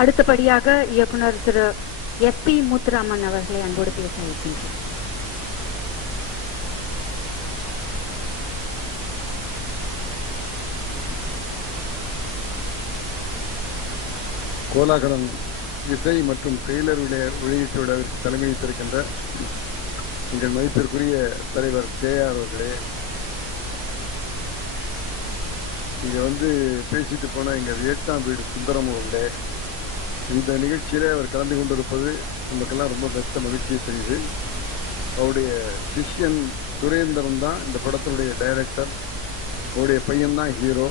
அடுத்தபடியாக இயக்குனர் திரு SP முத்துராமன் அவர்களை அன்போடு பேச வைக்கின்றேன். கோலாகலம் இசை மற்றும் டெய்லர் வெளியீட்டு விழாவிற்கு தலைமை வைத்திருக்கின்ற எங்கள் மதிப்பிற்குரிய தலைவர் KR அவர்களே, இங்கே வந்து பேசிட்டு போன எங்கள் வியட்நாம் வீடு சுந்தரம் அவர்களே, இந்த நிகழ்ச்சியில் அவர் கலந்து கொண்டிருப்பது நமக்கெல்லாம் ரொம்ப பெருத்த மகிழ்ச்சியை தெரியுது. அவருடைய சிஷ்யன் சுரேந்திரன் தான் இந்த படத்தினுடைய டைரக்டர், அவருடைய பையன்தான் ஹீரோ.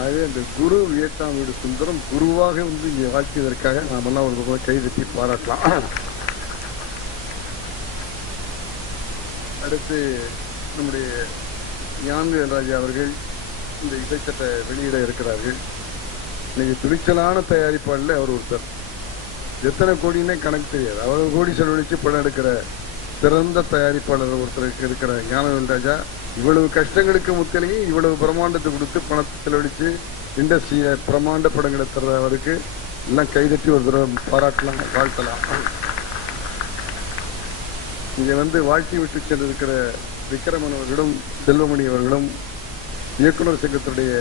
ஆகவே இந்த குரு வியட்நாம் வீடு சுந்தரம் குருவாக வந்து இங்கே வாழ்த்தியதற்காக நாமெல்லாம் ஒரு பக்கம் கைதட்டி பாராட்டலாம். அடுத்து நம்முடைய ஞானவேல் ராஜா அவர்கள் இந்த இசைச்சட்டை வெளியிட இருக்கிறார்கள். இன்னைக்கு துணிச்சலான தயாரிப்பாளர் அவர் ஒருத்தர். எத்தனை கோடின்னே கணக்கு தெரியாது, அவ்வளவு கோடி செலவழித்து படம் எடுக்கிற சிறந்த தயாரிப்பாளர் ஒருத்தருக்கு இருக்கிற ஞானவேல் ராஜா இவ்வளவு கஷ்டங்களுக்கு முத்திலையும் இவ்வளவு பிரமாண்டத்தை கொடுத்து பணத்தை செலவழித்து இண்டஸ்ட்ரியில பிரமாண்ட படங்களை தர்ற அவருக்கு எல்லாம் கைதட்டி ஒரு தடவை பாராட்டலாம், வாழ்த்தலாம். இங்கே வந்து வாழ்த்தி விட்டு சென்றிருக்கிற விக்ரமன் அவர்களும் செல்வமணி அவர்களும் இயக்குனர் சங்கத்துடைய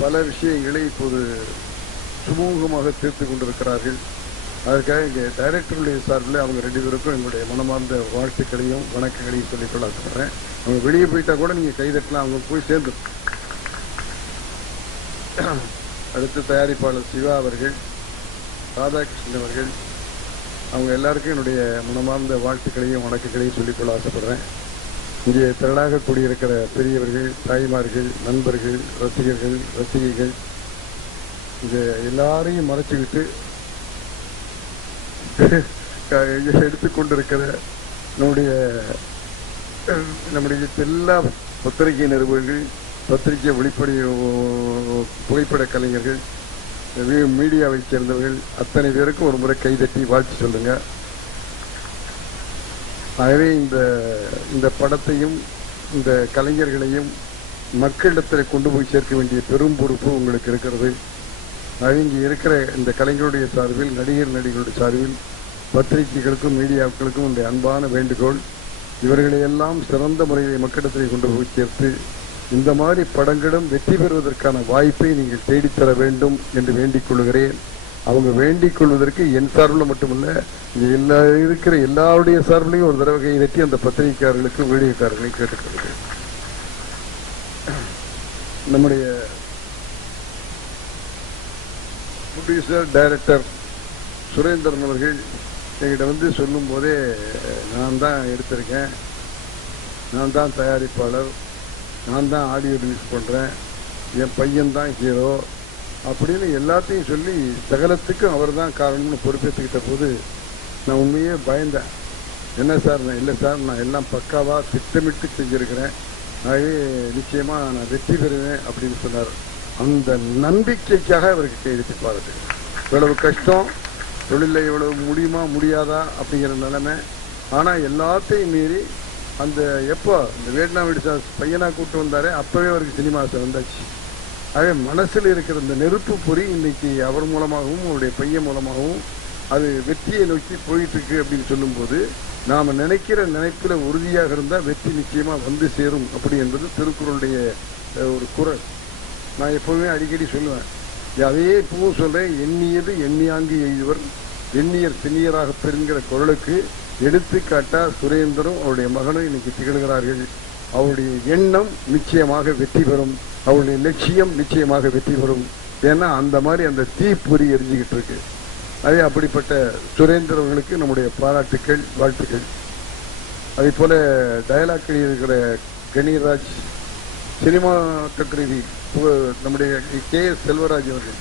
பல விஷயங்களை இப்போது சுமூகமாக தீர்த்து கொண்டிருக்கிறார்கள். அதற்காக இங்கே டைரக்டருடைய சார்பில் அவங்க 2 பேருக்கும் எங்களுடைய மனமார்ந்த வாழ்த்துக்களையும் வணக்கங்களையும் சொல்லிக்கொள்ள ஆசைப்படுறேன். அவங்க வெளியே போயிட்டா கூட நீங்கள் கைதட்டலாம், அவங்க போய் சேர்ந்து. அடுத்து தயாரிப்பாளர் சிவா அவர்கள், ராதாகிருஷ்ணன் அவர்கள், அவங்க எல்லாருக்கும் என்னுடைய மனமார்ந்த வாழ்த்துக்களையும் வணக்கங்களையும் சொல்லிக்கொள்ள ஆசைப்படுறேன். இங்கே திரளாக கூடியிருக்கிற பெரியவர்கள், தாய்மார்கள், நண்பர்கள், ரசிகர்கள், ரசிகைகள், இங்கே எல்லாரையும் மறைச்சிக்கிட்டு எடுத்துக்கொண்டிருக்கிற நம்முடைய எல்லா பத்திரிகை நிருபர்கள், பத்திரிகை புகைப்பட கலைஞர்கள், மீடியாவை சேர்ந்தவர்கள் அத்தனை பேருக்கும் ஒரு முறை கைதட்டி வாழ்த்து சொல்லுங்க. ஆகவே இந்த படத்தையும் இந்த கலைஞர்களையும் மக்களிடத்தில் கொண்டு போய் சேர்க்க வேண்டிய பெரும் பொறுப்பு உங்களுக்கு இருக்கிறது. இங்கே இருக்கிற இந்த கலைஞருடைய சார்பில், நடிகர்களுடைய சார்பில், பத்திரிகைகளுக்கும் மீடியாக்களுக்கும் இந்த அன்பான வேண்டுகோள், இவர்களையெல்லாம் சிறந்த முறையில் மக்களிடத்தில் கொண்டு போய் சேர்த்து இந்த மாதிரி படங்களும் வெற்றி பெறுவதற்கான வாய்ப்பை நீங்கள் தேடித்தர வேண்டும் என்று வேண்டிக் கொள்கிறேன். அவங்க வேண்டிக் கொள்வதற்கு என் சார்பில் மட்டுமல்ல, இங்கே இருக்கிற எல்லாருடைய சார்பிலையும் ஒரு தடவை கைதட்டி அந்த பத்திரிகையாளர்களுக்கும் வீடியோக்காரர்களையும் கேட்டுக்கொள்கிறேன். நம்முடைய ப்ரொடியூசர் டைரக்டர் சுரேந்திரன் அவர்கள் என்கிட்ட வந்து சொல்லும் போதே நான் தான் எடுத்திருக்கேன், நான் தான் தயாரிப்பாளர், நான் தான் ஆடியோ ரிலீஸ் பண்ணுறேன், என் பையன்தான் ஹீரோ அப்படின்னு எல்லாத்தையும் சொல்லி சகலத்துக்கும் அவர் தான் காரணம்னு பொறுப்பேற்றுக்கிட்ட போது நான் உண்மையே பயந்தேன். என்ன சார், நான் இல்லை சார், நான் எல்லாம் பக்காவாக திட்டமிட்டு செஞ்சுருக்கிறேன், ஆகவே நிச்சயமாக நான் வெற்றி பெறுவேன் அப்படின்னு சொன்னார். அந்த நம்பிக்கைக்காக அவருக்கு கையெழுத்து பாருங்க. இவ்வளவு கஷ்டம், தொழிலில் இவ்வளவு முடியுமா முடியாதா அப்படிங்கிற நிலைமை, ஆனால் எல்லாத்தையும் மீறி அந்த எப்போ இந்த வியட்நாம் வீடு பையனாக கூப்பிட்டு வந்தாரே அப்போவே அவருக்கு சினிமா வந்தாச்சு. ஆகவே மனசில் இருக்கிற இந்த நெருப்பு பொறி இன்னைக்கு அவர் மூலமாகவும் அவருடைய பையன் மூலமாகவும் அது வெற்றியை நோக்கி போயிட்டு இருக்கு அப்படின்னு சொல்லும்போது நாம் நினைக்கிற நினைப்பில் உறுதியாக இருந்தால் வெற்றி நிச்சயமாக வந்து சேரும் அப்படி என்பது திருக்குறளுடைய ஒரு குறள். நான் எப்போவுமே அடிக்கடி சொல்லுவேன், அதையே இப்பவும் சொல்கிறேன், எண்ணியது எண்ணியாங்கு எய்துவர் எண்ணியர் திண்ணியராக பெறுங்கிற குறளுக்கு எடுத்துக்காட்டா சுரேந்தரும் அவருடைய மகனும் இன்னைக்கு திகழ்கிறார்கள். அவருடைய எண்ணம் நிச்சயமாக வெற்றி பெறும், அவருடைய லட்சியம் நிச்சயமாக வெற்றி பெறும். ஏன்னா அந்த மாதிரி அந்த தீப்பொறி எரிஞ்சுக்கிட்டு இருக்கு. அதே அப்படிப்பட்ட சுரேந்திரவர்களுக்கு நம்முடைய பாராட்டுக்கள், வாழ்த்துக்கள். அதே போல டயலாக் எழுதியிருக்கிற கணீர்ராஜ், சினிமா கட்டுரை நம்முடைய KS செல்வராஜ் அவர்கள்,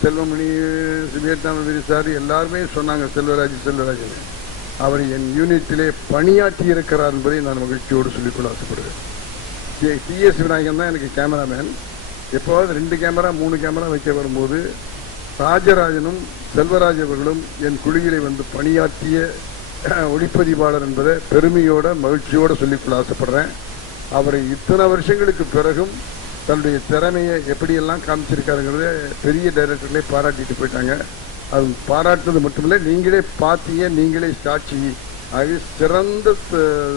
செல்வமணி, வியட்நாம் விரிசாரி எல்லாருமே சொன்னாங்க செல்வராஜ் அவர் என் யூனிட்டிலே பணியாற்றி இருக்கிறார் என்பதை நான் மகிழ்ச்சியோடு சொல்லிக்கொள்ள ஆசைப்படுவேன். TS விநாயகன் தான் எனக்கு கேமராமேன். எப்போவாவது 2 கேமரா 3 கேமரா வைக்க வரும்போது ராஜராஜனும் செல்வராஜ் அவர்களும் என் குழுவிலே வந்து பணியாற்றிய ஒளிப்பதிவாளர் என்பதை பெருமையோட மகிழ்ச்சியோடு சொல்லிக்கொள்ள ஆசைப்படுறேன். அவரை இத்தனை வருஷங்களுக்கு பிறகும் தன்னுடைய திறமையை எப்படியெல்லாம் காமிச்சிருக்காருங்கிறத பெரிய டைரக்டர்களே பாராட்டிட்டு போயிட்டாங்க. அது பாராட்டுறது மட்டுமில்லை, நீங்களே பார்த்தீங்க, நீங்களே சாட்சி. ஆகவே சிறந்த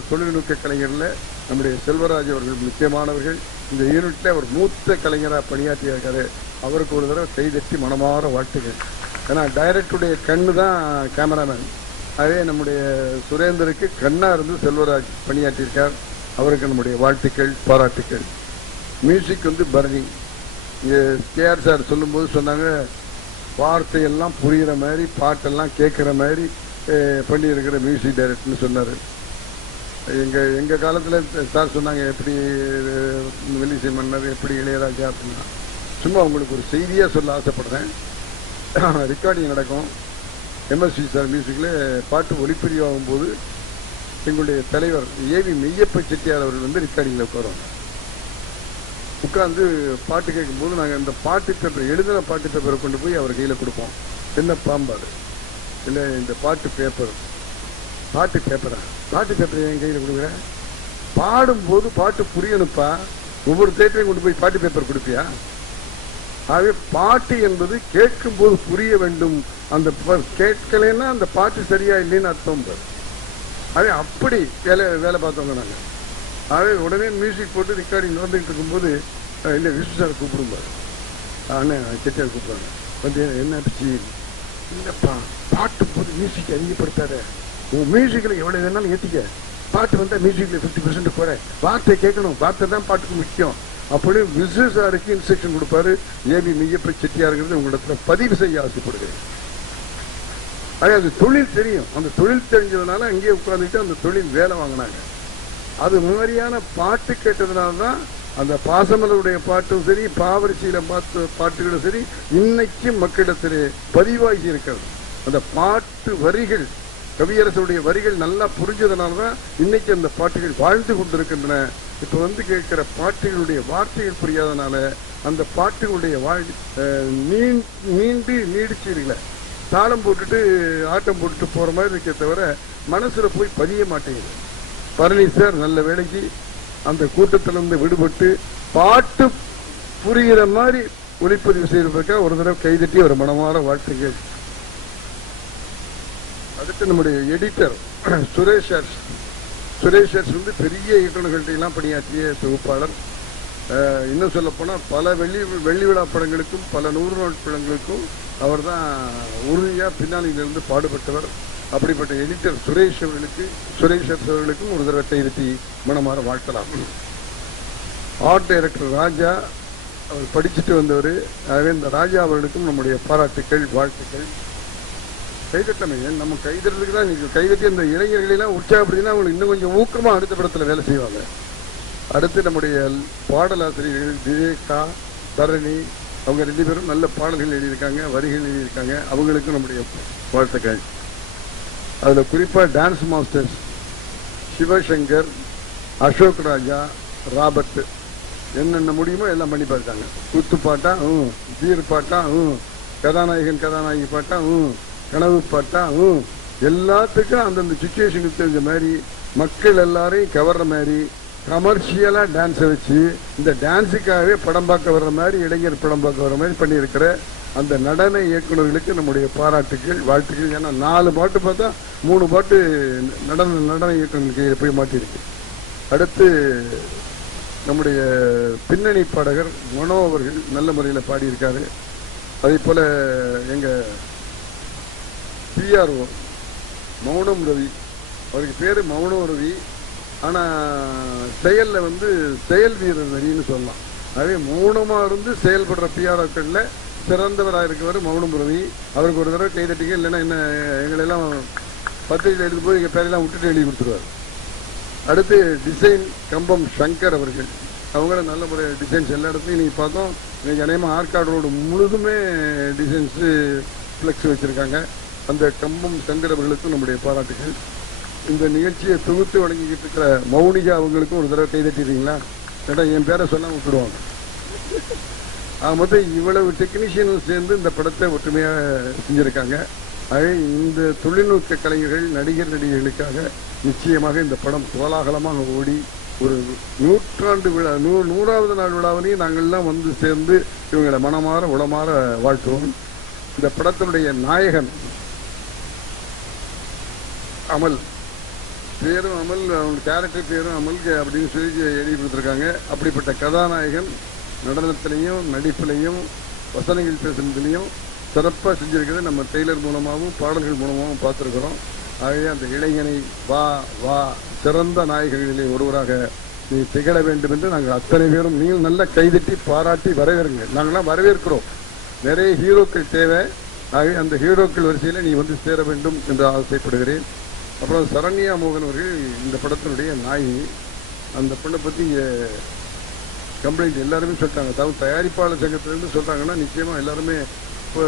தொழில்நுட்ப கலைஞரில் நம்முடைய செல்வராஜ் அவர்கள் முக்கியமானவர்கள். இந்த யூனிட்டில் அவர் மூத்த கலைஞராக பணியாற்றியிருக்காரு. அவருக்கு ஒரு தடவை கைதட்டி மனமாற வாழ்த்துகள். ஏன்னா டைரக்டருடைய கண்ணு தான் கேமராமேன். அதே நம்முடைய சுரேந்தருக்கு கண்ணா இருந்து செல்வராஜ் பணியாற்றியிருக்கார். அவருக்கு நம்முடைய வாழ்த்துக்கள், பாராட்டுக்கள். மியூசிக் பரணி. இங்கே கேஆர் சார் சொல்லும்போது சொன்னாங்க, வார்த்தையெல்லாம் புரிகிற மாதிரி, பாட்டெல்லாம் கேட்குற மாதிரி பண்ணியிருக்கிற மியூசிக் டைரக்டர்னு சொன்னார். எங்கள் காலத்தில் சார் சொன்னாங்க, எப்படி மெல்லிசை மன்னர், எப்படி இளையராஜா அப்படின்னா. சும்மா உங்களுக்கு ஒரு செய்தியாக சொல்ல ஆசைப்படுறேன். ரெக்கார்டிங் நடக்கும். எம்எஸ்வி சார் மியூசிக்கில் பாட்டு ஒளிப்பதிவாகும் போது எங்களுடைய தலைவர் ஏவி மெய்யப்ப செட்டியார் அவர்கள் ரெக்கார்டிங்கில் உட்காருவாங்க. உட்காந்து பாட்டு கேட்கும்போது நாங்கள் இந்த பாட்டு பேப்பர், எழுதின பாட்டு பேப்பரை கொண்டு போய் அவர் கையில் கொடுப்போம். என்ன பாம்பாடு இல்லை, இந்த பாட்டு பேப்பரா? பாட்டு பேப்பரை என் கையில் கொடுக்குறேன். பாடும்போது பாட்டு புரியணுப்பா. ஒவ்வொரு தேட்டரையும் கொண்டு போய் பாட்டு பேப்பர் கொடுப்பியா? ஆகவே பாட்டு என்பது கேட்கும் போது புரிய வேண்டும். அந்த கேட்கலைன்னா அந்த பாட்டு சரியா இல்லைன்னு அர்த்தம். அதே அப்படி வேலை பார்த்தவங்க நாங்கள். ஆகவே உடனே மியூசிக் போட்டு ரெக்கார்டிங் நடந்துகிட்டு இருக்கும்போது, இல்லை விஷ்ணு சார் கூப்பிடும்பாரு, அண்ணன் செட்டியார் கூப்பிடுவாங்க. என்ன ஆச்சு? இல்லைப்பா, பாட்டு போது மியூசிக் அதிகப்படுத்தாத. உன் மியூசிக்கில் எவ்வளோ வேணாலும் ஏற்றிக்க. பாட்டு வந்தால் மியூசிக்கில் 50% குறை. வார்த்தை கேட்கணும், வார்த்தை தான் பாட்டுக்கு முக்கியம். அப்படி விஷ்ணு சாருக்கு இன்ஸ்ட்ரக்ஷன் கொடுப்பாரு. ஏவி மெய்யப்ப செட்டியாருங்கிறது உங்களிடத்துல பதிவு செய்ய ஆசைப்படுகிறேன். அது தொழில் தெரியும். அந்த தொழில் தெரிஞ்சதுனால அங்கேயே உட்காந்துட்டு அந்த தொழில் வேலை வாங்கினாங்க. அது மாதிரியான பாட்டு கேட்டதுனால்தான் அந்த பாசமலருடைய பாட்டும் சரி, பாவரிசையில பாட்டுகளும் சரி, இன்னைக்கு மக்களிடத்திலே பதிவாகி இருக்கிறது. அந்த பாட்டு வரிகள், கவியரசுடைய வரிகள் நல்லா புரிஞ்சதுனால்தான் இன்னைக்கு அந்த பாட்டுகள் வாழ்ந்து கொண்டிருக்கின்றன. இப்ப கேட்கிற பாட்டுகளுடைய வார்த்தைகள் புரியாதனால அந்த பாட்டுகளுடைய நீடிச்சு இருக்கல. தாளம் போட்டுட்டு ஆட்டம் போட்டுட்டு போற மாதிரி இருக்கே தவிர மனசுல போய் பதிய மாட்டேங்குது. பரணி சார் நல்ல வேலைக்கு அந்த கூட்டத்திலிருந்து விடுபட்டு பாட்டு புரிகிற மாதிரி ஒளிப்பதிவு செய்யறதுக்காக ஒரு தடவை கைதட்டி ஒரு மனமாற வாழ்த்துக்கள். அடுத்து நம்முடைய எடிட்டர் சுரேஷ் பெரிய இயக்குநர்கள்ட்ட எல்லாம் பணியாற்றிய தொகுப்பாளர். இன்னும் சொல்ல போனா பல வெள்ளி விழா படங்களுக்கும் பல 100 நாள் படங்களுக்கும் அவர் தான் உறுதியா பின்னாளிலிருந்து பாடுபட்டவர். அப்படிப்பட்ட எடிட்டர் சுரேஷ் அவர்களுக்கும் ஒரு தடவை கைதட்டி மனமாற வாழ்த்தலாம். ஆர்ட் டைரக்டர் ராஜா, அவர் படிச்சுட்டு வந்தவர். ஆகவே இந்த ராஜா அவர்களுக்கும் நம்முடைய பாராட்டுக்கள், வாழ்த்துக்கள். கைதட்டமைங்க, நம்ம கைதறதுக்கு தான் நீங்க கைதட்டி அந்த இளைஞர்களெல்லாம் உற்சாகப்படுத்தினா அவங்களுக்கு இன்னும் கொஞ்சம் ஊக்கமா அடுத்த படத்துல வேலை செய்வாங்க. அடுத்து நம்முடைய பாடலாசிரியர்கள் விவேகா, தரணி, அவங்க 2 பேரும் நல்ல பாடல்கள் எழுதியிருக்காங்க, வரிகள் எழுதியிருக்காங்க. அவங்களுக்கும் நம்முடைய வாழ்த்துக்கள். அதுல குறிப்பா டான்ஸ் மாஸ்டர்ஸ் சிவசங்கர், அசோக் ராஜா, ராபர்ட் என்னென்ன முடியுமோ எல்லாம் பண்ணி பார்த்தாங்க. குத்து பாட்டா, ஜீர் பாட்டா, கதாநாயகி பாட்டா, கனவு பாட்டா, எல்லாத்துக்கும் அந்தந்த சுச்சுவேஷனுக்கு தெரிஞ்ச மாதிரி மக்கள் எல்லாரையும் கவர்ற மாதிரி கமர்ஷியலா டான்ஸை வச்சு இந்த டான்ஸுக்காகவே படம் பார்க்க வர்ற மாதிரி, இளைஞர் படம் பார்க்க வர்ற மாதிரி பண்ணியிருக்கிற அந்த நடன இயக்குநர்களுக்கு நம்முடைய பாராட்டுகள், வாழ்த்துக்கள். ஏன்னா 4 பாட்டு பார்த்தா 3 பாட்டு நடன இயக்குநர்களுக்கு போய் மாட்டிருக்கு. அடுத்து நம்முடைய பின்னணி பாடகர் மனோ அவர்கள் நல்ல முறையில் பாடியிருக்காரு. அதே போல எங்க பிஆர்ஓ மௌனம் ரவி, அவருக்கு பேரு மௌனம் ரவி, ஆனா செயல்ல செயல் வீரர் ரவின்னு சொல்லலாம். அதே மௌனமா இருந்து செயல்படுற பிஆர்ஓக்கள்ல சிறந்தவராக இருக்கிறவர் மௌனம் ரவி. அவருக்கு ஒரு தடவை கைதட்டிங்க, இல்லைன்னா என்ன எங்களெல்லாம் பத்திரிகையில் எழுதி போய் எங்கள் பேரெல்லாம் விட்டுட்டு எழுதி கொடுத்துருவார். அடுத்து டிசைன் கம்பம் சங்கர் அவர்கள், அவங்களும் நல்ல முறை டிசைன்ஸ் எல்லா இடத்துலையும் நீங்கள் பார்த்தோம். இன்னைக்கு அநேகமாக ஆற்காடு ரோடு முழுதுமே டிசைன்ஸு ஃப்ளெக்ஸ் வச்சுருக்காங்க. அந்த கம்பம் சங்கர் அவர்களுக்கும் நம்முடைய பாராட்டுகள். இந்த நிகழ்ச்சியை தொகுத்து வழங்கிக்கிட்டு இருக்கிற மௌனிகா அவங்களுக்கும் ஒரு தடவை கைதட்டிடுறீங்களா? ஏன்னா என் பேரை சொன்னால் விட்டுடுவாங்க. மொத்தம் இவ்வளவு டெக்னீஷியனும் சேர்ந்து இந்த படத்தை ஒற்றுமையாக செஞ்சுருக்காங்க. ஆகவே இந்த தொழில்நுட்ப கலைஞர்கள், நடிகர்களுக்காக நிச்சயமாக இந்த படம் கோலாகலமாக ஓடி ஒரு நூற்றாண்டு விழா 100வது நாள் விழாவிலையும் நாங்கள்லாம் வந்து சேர்ந்து இவங்களை மனமாற உளமாற வாழ்த்துவோம். இந்த படத்தினுடைய நாயகன் அமல், பேரும் அமல், அவங்க கேரக்டர் பேரும் அமல் அப்படின்னு சொல்லி எழுதி கொடுத்துருக்காங்க. அப்படிப்பட்ட கதாநாயகன் நடனத்திலையும் நடிப்பிலையும் வசனங்கள் பேசுனதுலையும் சிறப்பாக செஞ்சிருக்கிறது நம்ம டெய்லர் மூலமாகவும் பாடல்கள் மூலமாகவும் பார்த்துருக்கிறோம். ஆகவே அந்த இளைஞனை வா வா சிறந்த நாயகர்களிலே ஒருவராக நீ திகழ வேண்டும் என்று நாங்கள் அத்தனை பேரும் நீங்கள் நல்ல கைதட்டி பாராட்டி வரவேறுங்க. நாங்களாம் வரவேற்கிறோம். நிறைய ஹீரோக்கள் தேவை. ஆகவே அந்த ஹீரோக்கள் வரிசையில் நீ வந்து சேர வேண்டும் என்று ஆசைப்படுகிறேன். அப்புறம் சரண்யா மோகன் அவர்கள் இந்த படத்தினுடைய நாயகி. அந்த பெண்ணை பற்றி கம்ப்ளைண்ட் எல்லாருமே சொல்லிட்டாங்க. அதாவது தயாரிப்பாளர் சங்கத்திலிருந்து சொல்கிறாங்கன்னா நிச்சயமாக எல்லாருமே இப்போ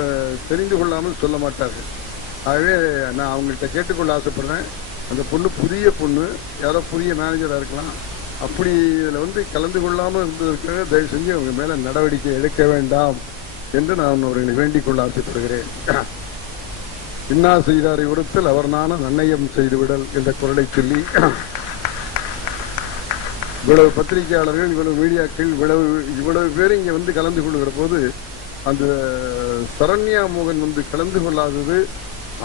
தெரிந்து கொள்ளாமல் சொல்ல மாட்டார்கள். ஆகவே நான் அவங்கள்ட்ட கேட்டுக்கொள்ள ஆசைப்படுறேன். அந்த பொண்ணு புதிய பொண்ணு, யாரோ புதிய மேனேஜராக இருக்கலாம். அப்படி இதில் வந்து கலந்து கொள்ளாமல் இருந்ததற்காக தயவு செஞ்சு அவங்க மேலே நடவடிக்கை எடுக்க வேண்டாம் என்று நான் அவர்களை வேண்டிக் கொள்ள ஆசைப்படுகிறேன். இன்னா செய்தாரை உறுத்தல் அவர் நானும் நன்னயம் செய்துவிடல் என்ற குரலை சொல்லி இவ்வளவு பத்திரிகையாளர்கள், இவ்வளவு மீடியாக்கள், இவ்வளவு பேர் இங்கே வந்து கலந்து கொள்கிற போது அந்த சரண்யா மோகன் வந்து கலந்து கொள்ளாதது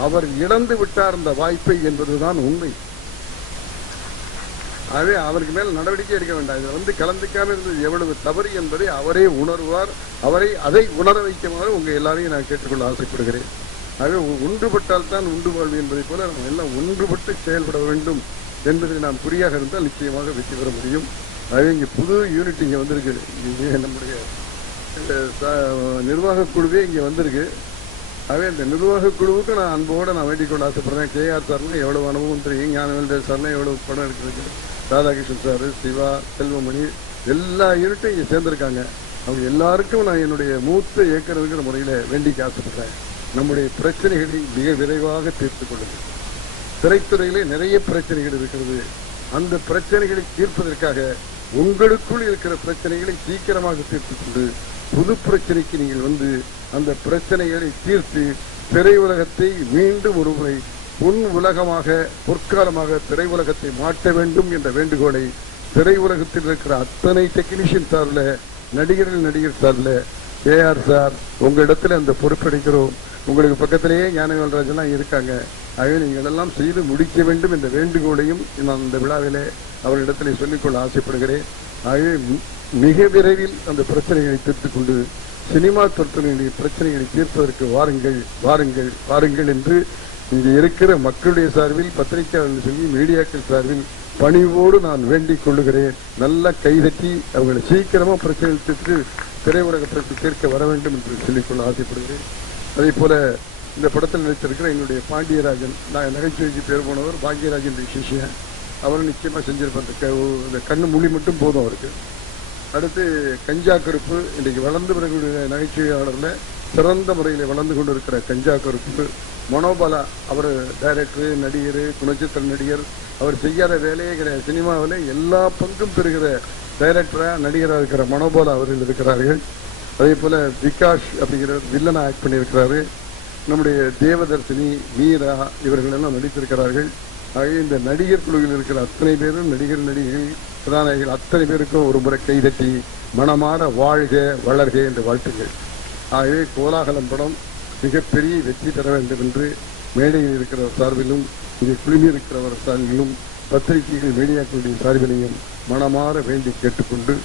அவர் இழந்து விட்டார் அந்த வாய்ப்பை என்பதுதான் உண்மை. ஆகவே அவருக்கு மேல் நடவடிக்கை எடுக்க வேண்டாம். இதில் வந்து கலந்துக்காம இருந்தது எவ்வளவு தவறு என்பதை அவரே உணர்வார். அதை உணர வைக்குமாறு உங்க எல்லாரையும் நான் கேட்டுக்கொள்ள ஆசைப்படுகிறேன். ஆகவே ஒன்றுபட்டால் தான் உண்டு வாழ்வு என்பதை போல நம்ம எல்லாம் ஒன்றுபட்டு செயல்பட வேண்டும் என்பதை நாம் குறியாக இருந்தால் நிச்சயமாக வெற்றி பெற முடியும். ஆகவே இங்கே புது யூனிட் இங்கே வந்திருக்கு. நம்முடைய நிர்வாக குழுவே இங்கே வந்திருக்கு. ஆகவே இந்த நிர்வாக குழுவுக்கு நான் அன்போடு நான் வேண்டிக் கொள்ள ஆசைப்படுறேன். KR சார்னா எவ்வளவு அனுபவம் தெரியும், ஞானவேல் சார்னா எவ்வளவு படம் எடுக்கிறது, ராதாகிருஷ்ணன் சார், சிவா, செல்வமணி எல்லா யூனிட்டும் இங்கே சேர்ந்திருக்காங்க. அவங்க எல்லாருக்கும் நான் என்னுடைய மூத்த இயக்குநருங்கிற முறையில் வேண்டிக்க ஆசைப்படுறேன். நம்முடைய பிரச்சனைகளை மிக விரைவாக தீர்த்துக் கொள்ளுங்கள். திரைத்துறையிலே நிறைய பிரச்சனைகள் இருக்கிறது. அந்த பிரச்சனைகளை தீர்ப்பதற்காக உங்களுக்குள் இருக்கிற பிரச்சனைகளை சீக்கிரமாக தீர்த்துக் கொண்டு புது பிரச்சனைக்கு நீங்கள் வந்து அந்த பிரச்சனைகளை தீர்த்து திரையுலகத்தை மீண்டும் ஒருமுறை பொன் உலகமாக பொற்காலமாக திரையுலகத்தை மாற்ற வேண்டும் என்ற வேண்டுகோளை திரையுலகத்தில் இருக்கிற அத்தனை டெக்னீஷியன் சார்பில், நடிகர் சார்பில், KR சார் உங்களிடத்தில் அந்த பொறுப்பெடுக்கிறோம். உங்களுக்கு பக்கத்திலேயே ஞானவேல்ராஜெல்லாம் இருக்காங்க. ஆகவே நீங்கள் எல்லாம் செய்து முடிக்க வேண்டும் என்ற வேண்டுகோளையும் நான் இந்த விழாவிலே அவர்களிடத்தில் சொல்லிக்கொள்ள ஆசைப்படுகிறேன். ஆகவே மிக விரைவில் அந்த பிரச்சனைகளை தீர்த்துக் கொண்டு சினிமா துறையினுடைய பிரச்சனைகளை தீர்ப்பதற்கு வாருங்கள் வாருங்கள் வாருங்கள் என்று இங்கே இருக்கிற மக்களுடைய சார்பில், பத்திரிகையாளர்கள் சொல்லி மீடியாக்கள் சார்பில் பணிவோடு நான் வேண்டிக் கொள்ளுகிறேன். நல்ல கைதட்டி அவங்களை சீக்கிரமா பிரச்சனை தீர்த்து திரையுலக பிரச்சனை தீர்க்க வர வேண்டும் என்று சொல்லிக்கொள்ள ஆசைப்படுகிறேன். அதே போல இந்த படத்தில் நடித்திருக்கிற என்னுடைய பாண்டியராஜன், நான் நகைச்சுவைக்கு பேர் போனவர், பாண்டியராஜன் சிஷியன், அவரும் நிச்சயமா செஞ்சிருப்பார். இந்த கண்ணு மொழி மட்டும் போதும் அவருக்கு. அடுத்து கஞ்சா கருப்பு, இன்றைக்கு வளர்ந்து பிறகுடைய நகைச்சுவையாளர்ல சிறந்த முறையில் வளர்ந்து கொண்டிருக்கிற கஞ்சா கருப்பு. மனோபாலா, அவர் டைரக்டர், நடிகர், குணச்சித்திர நடிகர், அவர் செய்யாத வேலையே கிடையாது. சினிமாவில் எல்லா பங்கும் பெறுகிற டைரக்டரா நடிகராக இருக்கிற மனோபாலா அவர்கள் இருக்கிறார்கள். அதே போல விகாஷ் அப்படிங்கிற வில்லனா ஆக்ட் பண்ணியிருக்கிறாரு. நம்முடைய தேவதர்சினி, மீரா இவர்கள் எல்லாம் நடித்திருக்கிறார்கள். ஆகவே இந்த நடிகர் குழுவில் இருக்கிற அத்தனை பேரும், நடிகர்கள், கதாநாயகர்கள் அத்தனை பேருக்கும் ஒரு முறை கைதட்டி மனமாற வாழ்க வளர்க என்று வாழ்த்துங்கள். ஆகவே கோலாகலம் படம் மிகப்பெரிய வெற்றி பெற வேண்டும் என்று மேடையில் இருக்கிறவர் சார்பிலும், இங்கே குழுமி இருக்கிறவர் சார்பிலும், பத்திரிகைகள் மீடியாக்களுடைய சார்பிலையும் மனமாற வேண்டி கேட்டுக்கொண்டு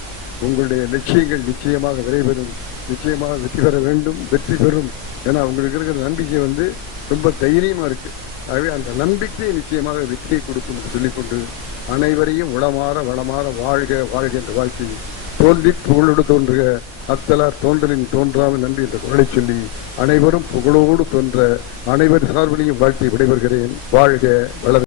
உங்களுடைய லட்சியங்கள் நிச்சயமாக விரைபெறும், நிச்சயமாக வெற்றி பெற வேண்டும், வெற்றி பெறும். ஏன்னா உங்களுக்கு இருக்கிற நம்பிக்கை வந்து ரொம்ப தைரியமா இருக்கு. ஆகவே அந்த நம்பிக்கை நிச்சயமாக வெற்றியை கொடுக்கும் என்று சொல்லிக்கொண்டு அனைவரையும் உளமாற வளமாற வாழ்க வாழ்க என்ற வாழ்க்கை தோன்றி புகழோடு தோன்றுக அத்தலார் தோன்றலின் தோன்றாமல் நன்றி என்ற குரலை சொல்லி அனைவரும் புகழோடு தோன்ற அனைவர் சார்பிலையும் வாழ்த்தி விடைபெறுகிறேன். வாழ்க வளர